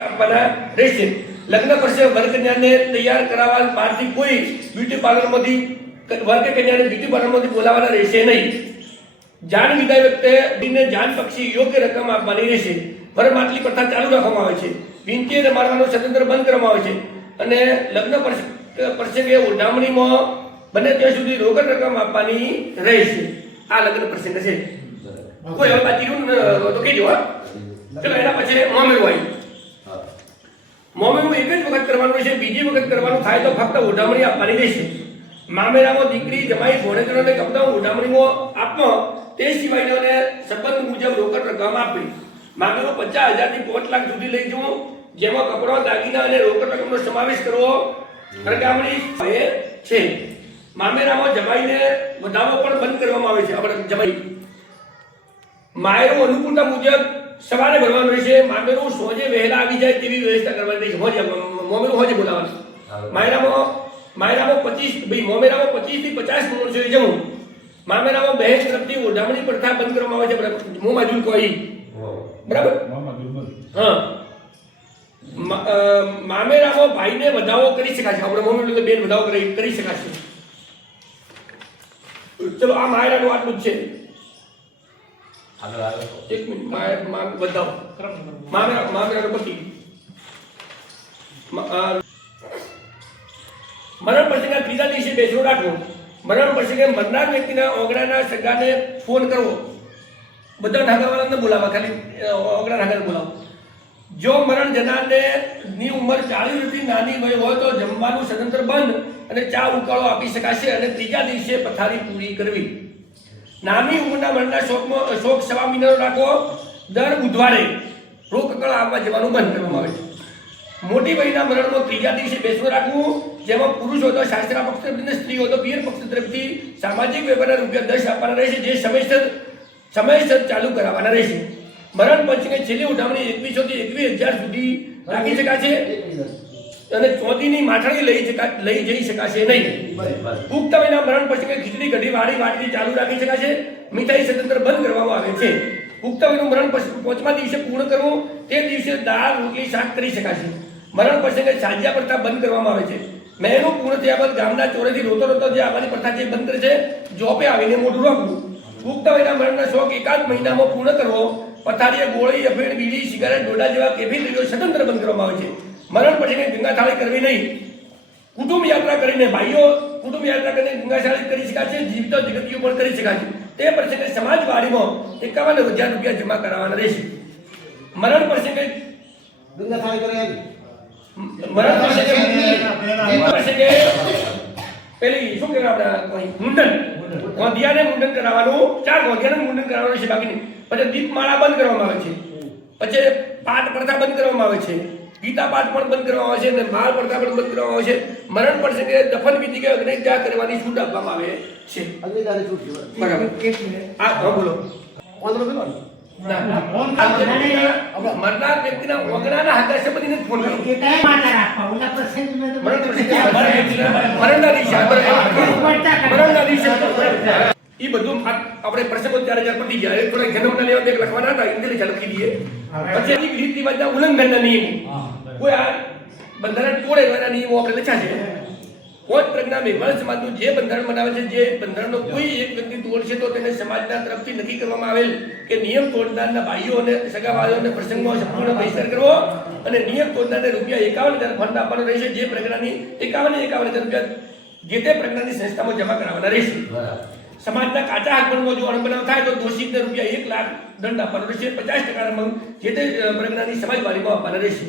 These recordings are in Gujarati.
આપવાના રહેશે. લગ્ન વર્ષે વર્ગકન્યાને તૈયાર કરાવવા બહારથી કોઈ બ્યુટી પાર્લરમાંથી વર્ગકન્યાને બ્યુટી પાર્લરમાંથી બોલાવવાના રહેશે નહીં. જાન વિદાય વખતે બિનને જાન પક્ષી યોગ્ય રકમ આપવાની રહેશે. વરમાટલી પ્રથા ચાલુ રાખવામાં આવે છે. વિંટીને મારવાનું સ્વતંત્ર બંધ કરવામાં આવે છે. અને લગ્ન પ્રસ- પ્રસંગે ઉડામણીમાં બને ત્યાં સુધી રોકડ રકમ આપવાની રહેશે. આ લગ્ન પ્રસંગ છે. કોઈ હવે બાકી તો કહેજો દો ચલો એના પછી મોમેરું આવ્યું મોમેરું એક જ વખત કરવાનું છે, બીજી વખત કરવાનું થાય તો ફક્ત ઉડામણી આપવાની રહેશે. મામેરામાં દીકરી જમાઈ ભોણેજનોને કપડા ઉડામણીમાં આપવા તે સિવાયને સંબંધ મુજબ રોકડ રકમ આપવી. મામેરો પચાસ હજારથી પાંચ લાખ સુધી લઈ જવું, જેમાં કપડાં, દાગીના અને રોકડ રકમનો સમાવેશ કરવો એ છે. મામેરામાં જમાઈને વધારો પણ બંધ કરવામાં આવે છે. આપણે જમાઈ. માયરો અનુકૂળતા મુજબ સવારે ભરવાનું રહેશે મામેરું સોજે વહેલા આવી જાય તેવી વ્યવસ્થા કરવાની રહેશે હોજે મોમેરું હોજે બોલાવવાનું. માયરામાં માયરામાં પચીસ ભાઈ મોમેરામાં પચીસથી પચાસ ગુણ સુધી જવું. મામેરામાં બહેન તરફથી ઓઢામણી પ્રથા બંધ કરવામાં આવે છે મોમાં જુલ કોઈ. બરાબર? હા. મામેરામાં ભાઈને વધાવો કરી શકાશે. આપણે મોમેરું તો બેન વધાવો કરી કરી શકાશે. ચલો આ માયરાનું આટલું જ છે. એક મિનિટ, મારે મારે બતાવો. મામેરા મામેરા પતિ મ- મરણ પ્રસંગના ત્રીજા દિવસે બેસણું રાખવું. મરણ પ્રસંગે મરનાર વ્યક્તિના ઓગણાના સગાને ફોન કરવો. બધા નાગાવાળાને બોલાવવા, ખાલી ઓગણા નાગાને બોલાવો. જો મરણ જનારને ની ઉંમર ચાલીસ વર્ષથી નાની વય હોય તો જમવાનું સદંતર બંધ અને ચા ઉકાળો આપી શકાશે અને ત્રીજા દિવસે પથારી પૂરી કરવી. નાની ઉંમરના મરણના શોકમાં, શોક સવા મહિનાનો રાખો. દર બુધવારે રોકકળ આવવા જવાનું બંધ કરવામાં આવે છે. મોટી વયના મરણમાં ત્રીજા દિવસે બેસવું રાખવું, જેમાં પુરુષો તો શાસ્ત્રા પક્ષ તરફથી સ્ત્રીઓ તો પિયર પક્ષ તરફથી સામાજિક વ્યવહારના રૂપિયા દસ આપવાના રહેશે, જે સમયસર સમયસર ચાલુ કરાવવાના રહેશે. મરણ પંચને છેલ્લી ઉઠામણી એકવીસો થી એકવીસ હજાર સુધી રાખી શકાશે અને ચોથીની માઠણી લઈ લઈ જઈ શકાશે નહીં. પુખ્ત વયના મરણ પ્રસંગે ખીચડી કઢી વાડી વાટકી ચાલુ રાખી શકાશે? મીઠાઈ સ્વતંત્ર બંધ કરવામાં આવે છે. પુખ્ત વયનું મરણ પછી પાંચમા દિવસે પૂર્ણ કરવું તે દિવસે દાળ રોટલી શાક કરી શકાશે. મરણ પ્રસંગે સાંજ્યા પ્રથા બંધ કરવામાં આવે છે. મહેનું પૂર્ણ થયા બાદ ગામના ચોરેથી રોતો રોતો જે આવવાની પ્રથા જે બંધ કરે છે જોપે આવીને મોઢું રાખવું. પુખ્ત વયના મરણના શોખ એકાદ મહિનામાં પૂર્ણ કરવો. પથારીએ ગોળી અફેણ બીડી સિગારેટ ડોડા જેવા કેફી દ્રવ્યો સ્વતંત્ર બંધ કરવામાં આવે છે. મરણ પછી ગંગાથાળી કરવી નહીં. કુટુંબ યાત્રા કરીને ભાઈઓ કુટુંબ યાત્રા કરીને ગંગાશાળી કરી શકાશે જીવિત જગતીઓ પણ કરી શકાશે તે પ્રસંગે સમાજવાડીમાં એકાવન હજાર રૂપિયા જમા કરાવવાના રહેશે. મરણ પ્રસંગે ગંગાથાળી કરે મરણ પ્રસંગે પ્રસંગે પેલી શું કહેવાય આપણે કોઈ મુંડન. ગોંધિયાને મુંડન કરાવવાનું ચાર ગોંધિયાને મુંડન કરાવવાનું છે બાકી પછી દીપમાળા બંધ કરવામાં આવે છે. પછી પાઠ પ્રથા બંધ કરવામાં આવે છે. ગીતા પાઠ પણ બંધ કરવામાં આવે છે અને માલ પડતા પણ બંધ કરવામાં આવે છે મરણ પ્રસંગે દફન વિધિ કે અગ્નિત્યાગ કરવાની છૂટ આપવામાં આવે છે. અગ્નિદાને છૂટ છે. બરાબર. આ હા બોલો. વાંધો નથી ને? ના, ના. મરનાર વ્યક્તિના ઓગણાના હાથે સંબંધીને ફોન કરો મરણ પ્રસંગે મરણ વ્યક્તિના- મરણના દિવસે મરણના દિવસે ઈ બધું આપણે પ્રસંગો ત્યારે જ્યારે પતી જાય થોડા જન્મના લેવા લખવાના હતા ઇન્દિલ લખી દઈએ પછી એક રીત રિવાજના ઉલ્લંઘનના નિયમો. કોઈ આ બંધારણ તોડે એના નિયમો આપણે લખ્યા છે. કોઈ પ્રજ્ઞા મેઘવાળ સમાજનું જે બંધારણ બનાવે છે જે બંધારણનો કોઈ એક વ્યક્તિ તોડશે તો તેને સમાજના તરફથી નક્કી કરવામાં આવેલ કે નિયમ તોડનારના ભાઈઓ અને સગાવાળાઓને પ્રસંગમાં સંપૂર્ણ બહિષ્કાર કરવો અને નિયમ તોડનારને રૂપિયા એકાવન હજાર ફંડ આપવાનો રહેશે જે પ્રજ્ઞાની એકાવન એકાવન હજાર રૂપિયા જે તે પ્રજ્ઞાની સંસ્થામાં જમા કરાવવાના રહેશે. સમાજના કાચા આગમનમાં જો અણબનાવ થાય તો દોષિતને રૂપિયા એક લાખ દંડ આપવાનો રહેશે પચાસ ટકા રકમ જે તે પ્રજ્ઞાની સમાજવાળીમાં આપવાના રહેશે.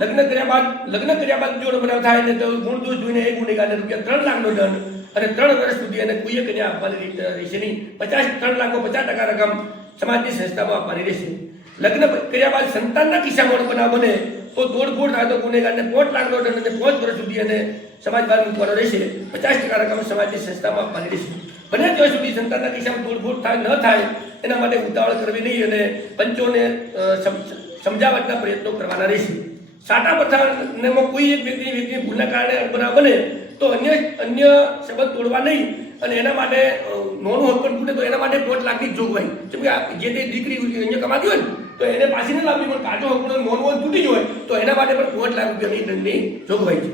લગ્ન કર્યા બાદ, લગ્ન કર્યા બાદ જો બનાવ થાય ને તો ગુણ દોષ જોઈને એ ગુનેગારને રૂપિયા ત્રણ લાખનો દંડ અને ત્રણ વર્ષ સુધી એને કોઈએ કન્યા આપવાની રીત રહેશે નહીં. પચાસ, ત્રણ લાખનો પચાસ ટકા રકમ સમાજની સંસ્થામાં આપવાની રહેશે. લગ્ન કર્યા બાદ સંતાનના કિસ્સામાં બનાવ બને, તો તોડફોડ થાય તો ગુનેગારને પાંચ લાખનો દંડ અને પાંચ વર્ષ સુધી એને સમાજ બહાર મૂકવાનો રહેશે. પચાસ ટકા રકમ સમાજની સંસ્થામાં આપવાની રહેશે. બને ત્યાં સુધી સંતાનના કિસ્સામાં તોડફોડ થાય, ન થાય, એના માટે ઉતાવળ કરવી નહીં અને પંચોને સમજાવટના પ્રયત્નો કરવાના રહેશે. સાટા પ્રથામાં કોઈ એક વ્યક્તિ વ્યક્તિ ભૂલના કારણે બનાવ બને તો અન્ય અન્ય સંબંધ તોડવા નહીં. અને એના માટે નોનું પણ તૂટે તો એના માટે દોઢ લાખની જોગવાઈ જેમ કે જે તે દીકરી અહીંયા કમાતી હોય ને તો એને પાછી ન લાવવી પણ કાચો હકનો નોન વોન તૂટી જ હોય તો એના માટે પણ પાંચ લાખ રૂપિયાની દંડની જોગવાઈ છે.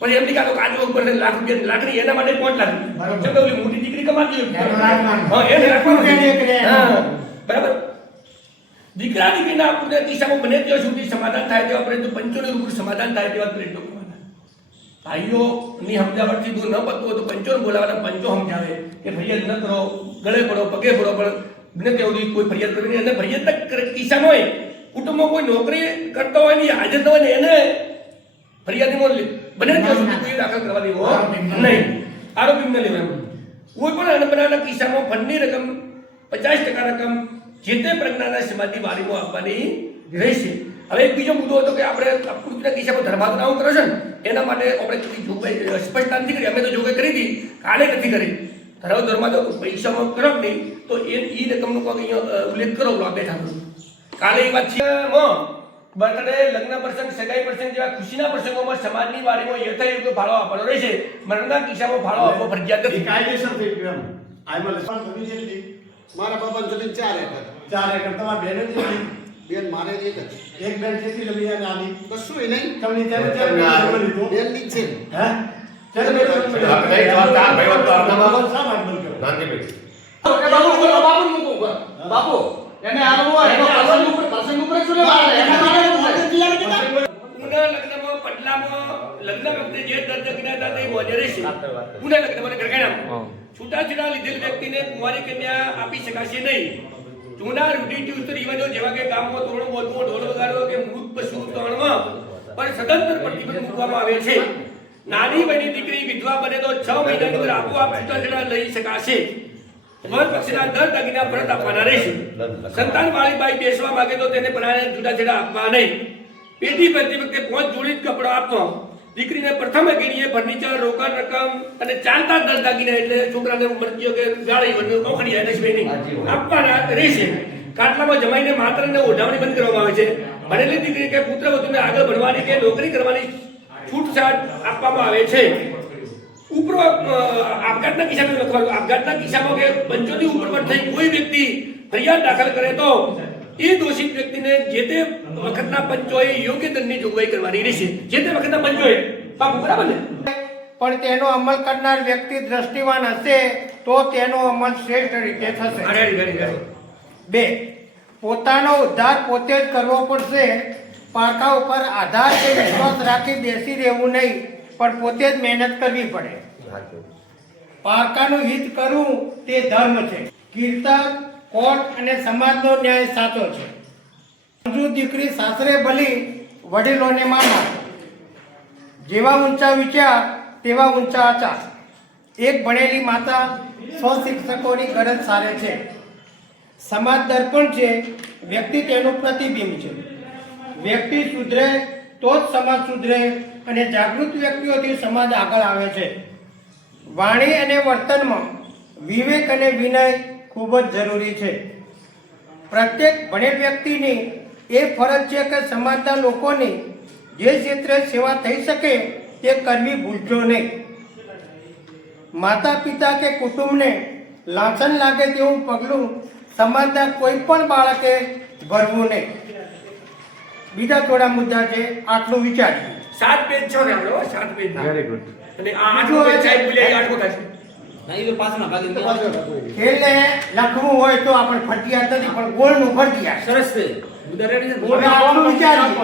પણ એમ નહીં કાતો કાચો ઉપર લાખ રૂપિયાની લાકડી એના માટે પાંચ લાખ. જેમ કે મોટી દીકરી કમાતી હોય. હા એને રાખવાનું. બરાબર. દીકરા દીકરીના આપણે દિશામાં બને ત્યાં સુધી સમાધાન થાય તેવા પ્રયત્નો પંચોની રૂપ સમાધાન થાય તેવા પ્રયત્નો કરવાના. ભાઈઓની સમજાવટથી દૂર ન પડતું હોય તો પંચોને બોલાવવાના પંચો સમજાવે કે ફરિયાદ ન કરો ગળે પડો પગે પડો પણ બને ત્યાં સુધી કોઈ ફરિયાદ કરવી નહીં. અને ફરિયાદના કિસ્સામાં હોય. કુટુંબમાં કોઈ નોકરી કરતો હોય ને હાજર ન હોય ને એને ફરિયાદીમાં બને ત્યાં સુધી કોઈ દાખલ કરવા દેવો નહીં. આરોપીને લેવાનું કોઈ પણ અનબનાના કિસ્સામાં ફંડની રકમ પચાસ ટકા રકમ જે તે પ્રજ્ઞાના સમાજની વારીમાં આપવાની રહેશે. હવે એક બીજો મુદ્દો હતો કે આપણે પ્રકૃતિના કિસ્સામાં ધર્માદનાઓ કરો છે ને, એના માટે આપણે કોઈ જોગવાઈ, સ્પષ્ટતા નથી કરી. અમે તો જોગવાઈ કરી હતી, કાલે નથી કરી. ધરાવ ધર્મા તો પૈસામાં કરો નહીં, તો એ એ રકમનો કોઈ અહીંયા ઉલ્લેખ કરો આ બેઠા કાલે એ વાત છે બર્થડે, લગ્ન પ્રસંગ, સગાઈ પ્રસંગ જેવા ખુશીના પ્રસંગોમાં સમાજની વારીમાં યથાયોગ્ય ફાળો આપવાનો રહેશે. મરણના કિસ્સામાં ફાળો આપવો ફરજિયાત નથી. કાયદેસર થઈ ગયું એમ. થવી જેટલી, મારા બાપાને જમીન ચાર એકર ચાર એકર. તમારા બેને જે બેન મારે એક જ. એક બેન કેટલી જમીન એને આલી કશું એ નહીં. તમને ત્યારે ત્યારે બેન લીધો. છે ને. હે? ત્યારે બેન જન્મ લીધો. આપણે નહીં, તો ચાર ભાઈઓ તો આપણે બાબા શા માટે બોલ કર્યો? નાનજીભાઈ. એ બાબુ બોલો, બાબુ મૂકો ઉપર. બાબુ એને આવો હોય એનો પ્રસંગ ઉપર પ્રસંગ ઉપર શું લેવા એને મારે માટે તૈયાર છે? પુનઃ લગ્નમાં પટલામાં લગ્ન વખતે જે દર્દકના હતા તે મોજે રહેશે પુનઃ લગ્નમાં અને ઘરઘાણામાં છૂટાછેડા લીધેલ વ્યક્તિને કુંવારી કન્યા આપી શકાશે નહીં. જૂના રૂઢિચુસ્ત રિવાજો જેવા કે ગામમાં તોડો, બોલવો, ઢોલો વગાડવો કે મૃત પશુ તણવા પર સદંતર પ્રતિબંધ મૂકવામાં આવે છે. નાની બની દીકરી વિધવા બને તો છ મહિનાની અંદર આપોઆપ છૂટાછેડા લઈ શકાશે. વર પક્ષના દર દાગીના પરત આપવાના રહેશે. સંતાન વાળી બાઈ બેસવા માંગે તો તેને પરાણે છૂટાછેડા આપવા નહીં. પેટી ભરતી વખતે પાંચ જોડી કપડો આપવો દીકરીને પ્રથમ અગીરીએ ફર્નિચર રોકડ રકમ અને ચાલતા દસ દાગીના એટલે છોકરાને મરજીઓ કે ગાળી વગર કોખડી એને નહીં આપવાના રહેશે. કાટલામાં જમાઈને માત્ર ને ઓઢાવણી બંધ કરવામાં આવે છે. ભણેલી દીકરી કે પુત્ર વધુને આગળ ભણવાની કે નોકરી કરવાની છૂટછાટ આપવામાં આવે છે. ઉપરોક્ત આપઘાતના કિસ્સામાં લખવાનું. આપઘાતના કિસ્સામાં કે પંચોની ઉપર પર થઈ કોઈ વ્યક્તિ ફરિયાદ દાખલ કરે તો એ દોષિત વ્યક્તિને જે તે વખતના પંચોએ યોગ્ય દંડની જોગવાઈ કરવાની રહેશે જે તે વખતના પંચોએ. બાપુ બરાબર ને પણ તેનો અમલ કરનાર વ્યક્તિ દ્રષ્ટિવાન હશે તો તેનો અમલ શ્રેષ્ઠ રીતે થશે. બે પોતાનો ઉદ્ધાર પોતે જ કરવો પડશે. પારકા ઉપર આધાર કે વિશ્વાસ રાખી બેસી રહેવું નહીં પણ પોતે જ મહેનત કરવી પડે. પારકાનું હિત કરવું તે ધર્મ છે. કીર્તન કોર્ટ અને સમાજનો ન્યાય સાચો છે. સમજુ દીકરી સાસરે ભલી વડીલોને મામા. જેવા ઊંચા વિચાર, તેવા ઊંચા આચાર. એક ભણેલી માતા સ્વશિક્ષકોની ગરજ સારે છે. સમાજ દર્પણ છે, વ્યક્તિ તેનું પ્રતિબિંબ છે. વ્યક્તિ સુધરે તો જ સમાજ સુધરે અને જાગૃત વ્યક્તિઓથી સમાજ આગળ આવે છે. વાણી અને વર્તનમાં વિવેક અને વિનય ખૂબ જ જરૂરી છે. પ્રત્યેક ભણેલ વ્યક્તિની એ ફરજ છે કે સમાજના લોકોની જે ક્ષેત્રે સેવા થઈ શકે તે કરવી ભૂલજો નહીં. માતા પિતા કે કુટુંબને લાંછન લાગે તેવું પગલું સમાજના કોઈ પણ બાળકે ભરવું નહીં. બીજા થોડા મુદ્દા છે આટલું વિચાર સાત પેજ છો ને આપણે સાત પેજ વેરી ગુડ અને આ આઠમો પેજ સાહેબ આઠમો થશે છેલ્લે લખવું હોય તો આપણે ફરજિયાત નથી પણ ગોળનું ફરજિયાત. સરસ છે. આટલું વિચારીએ.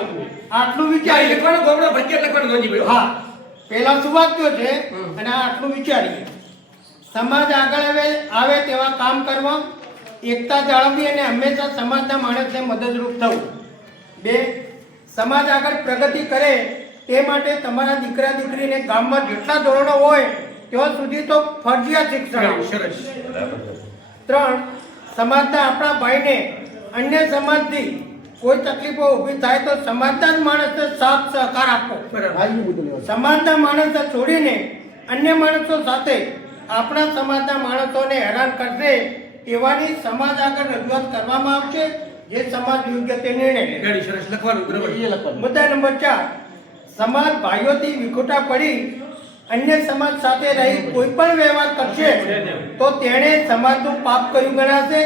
આટલું ક્યાં વિચારીએ. લખવાનું ગોમડો ફરજિયાત લખવાનું નોંધી પડ્યો. હા. પેલા સુવાક્યો છે અને આ આટલું વિચારીએ. સમાજ આગળ આવે આવે તેવા કામ કરવા એકતા જાળવવી અને હંમેશા સમાજના માણસને મદદરૂપ થવું. બે સમાજ આગળ પ્રગતિ કરે તે માટે તમારા દીકરા દીકરીને ગામમાં જેટલા ધોરણો હોય ત્યાં સુધી તો ફરજિયાત શિક્ષણ ત્રણ સમાજના આપણા ભાઈને અન્ય સમાજથી કોઈ તકલીફો ઊભી થાય તો સમાજના જ માણસને સાથ સહકાર લેવાનો. સમાજના માણસને છોડીને અન્ય માણસો સાથે આપણા સમાજના માણસોને હેરાન કરશે એવાની સમાજ આગળ રજૂઆત કરવામાં આવશે જે સમાજ યોગ્ય તે નિર્ણય મુદ્દા નંબર ચાર સમાજ ભાઈઓથી વિખોટા પડી અન્ય સમાજ સાથે રહી કોઈ પણ વ્યવહાર કરશે તો તેણે સમાજનું પાપ કર્યું ગણાશે.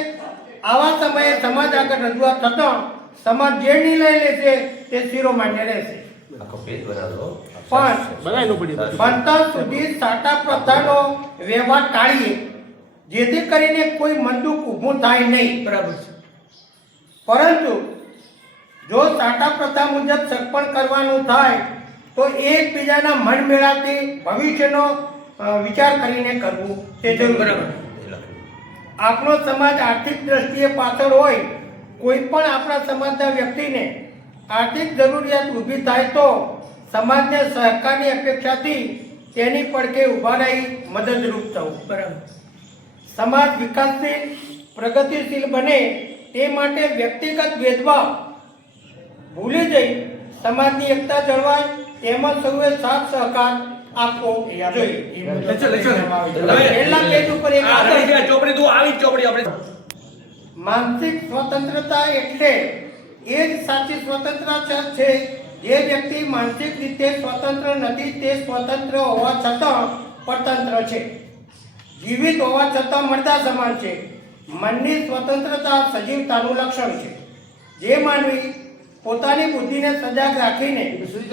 આવા સમયે સમાજ આગળ રજૂઆત થતાં સમાજ જે નિર્ણય લેશે તે શિરોમાન્ય રહેશે. પણ બનતા સુધી સાટા પ્રથાનો વ્યવહાર ટાળીએ જેથી કરીને કોઈ મંદુક ઊભું થાય નહીં. બરાબર પરંતુ જો સાટા પ્રથા મુજબ સગપણ કરવાનું થાય તો એકબીજાના મન મેળાથી ભવિષ્યનો વિચાર કરીને કરવું તે જરૂર આપણો સમાજ આર્થિક દ્રષ્ટિએ પાછળ હોય કોઈ પણ આપણા સમાજના વ્યક્તિને આર્થિક જરૂરિયાત ઊભી થાય તો સમાજને સહકારની અપેક્ષાથી તેની પડખે ઊભા રહી મદદરૂપ થવું. બરાબર. સમાજ વિકાસશીલ પ્રગતિશીલ બને તે માટે વ્યક્તિગત ભેદભાવ ભૂલી જઈ સમાજની એકતા જળવાય તેમજ સૌએ સાથ સહકાર આપવો જોઈએ. લખો, લખો. હવે છેલ્લા પેજ ઉપર એક આ થઈ ગયા ચોપડી તો આવી ચોપડી આપણે. માનસિક સ્વતંત્રતા એટલે એ જ સાચી સ્વતંત્રતા છે જે વ્યક્તિ માનસિક રીતે સ્વતંત્ર નથી તે સ્વતંત્ર હોવા છતાં પરતંત્ર છે. જીવિત હોવા છતાં મરદા સમાન છે. મનની સ્વતંત્રતા સજીવતાનું લક્ષણ છે. જે માનવી પોતાની બુદ્ધિને સજાગ રાખીને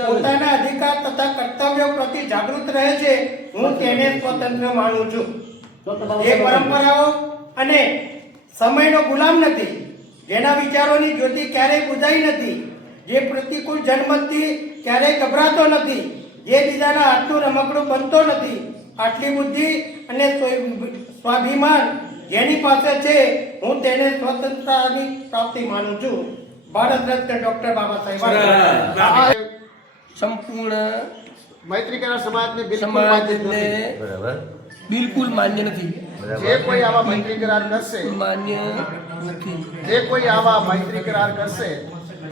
પોતાના અધિકાર તથા કર્તવ્યો પ્રતિ જાગૃત રહે છે હું તેને સ્વતંત્ર માનું છું. એ પરંપરાઓ અને સમયનો ગુલામ નથી. જેના વિચારોની જ્યોતિ ક્યારેય બુજાઈ નથી. જે પ્રતિકૂળ જન્મથી ક્યારેય ગભરાતો નથી. જે બીજાના હાથનું રમકડું બનતો નથી. આટલી બુદ્ધિ અને સ્વાભિમાન જેની પાસે છે હું તેને સ્વતંત્રતાની પ્રાપ્તિ માનું છું. ભારત રત્ન ડોક્ટર બાબા સાહેબ. સંપૂર્ણ મૈત્રી કરાર સમાજને બિલકુલ માન્ય સમાજને નથી. બરાબર. બિલકુલ માન્ય નથી. જે કોઈ આવા મૈત્રી કરાર કરશે માન્ય નથી. જે કોઈ આવા મૈત્રી કરાર કરશે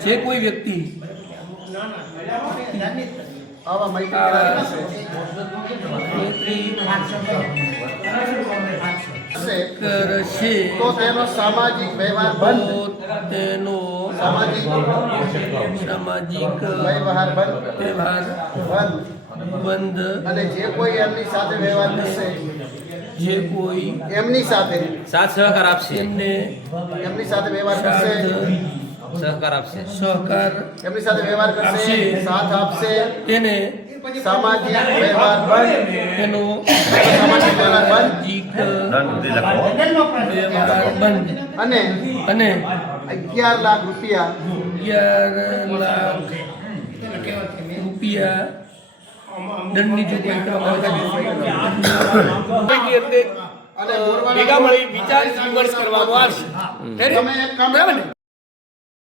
જે કોઈ વ્યક્તિ આવા મૈત્રી કરાર કરશે. મૈત્રી કરશે કરશે. તો તેનો સામાજિક વ્યવહાર બંધ. તેનો સામાજિક સામાજિક વ્યવહાર બંધ. વ્યવહાર બંધ. બંધ. અને જે કોઈ એમની સાથે વ્યવહાર કરશે જે કોઈ એમની સાથે સાથ સહકાર આપશે. એમને એમની સાથે વ્યવહાર કરશે સહકાર આપશે. સહકાર એમની સાથે વ્યવહાર કરશે સાથ આપશે. તેને સામાજિક વ્યવહાર બંધ. તેનો નન સુધી લખો. અને અને અગિયાર લાખ રૂપિયા. અગિયાર લાખ રૂપિયા દંડની જોગવાઈ કરવામાં અને ભેગા મળી વિચાર વિમર્શ કરવામાં આવશે તમે એક કામ બરાબર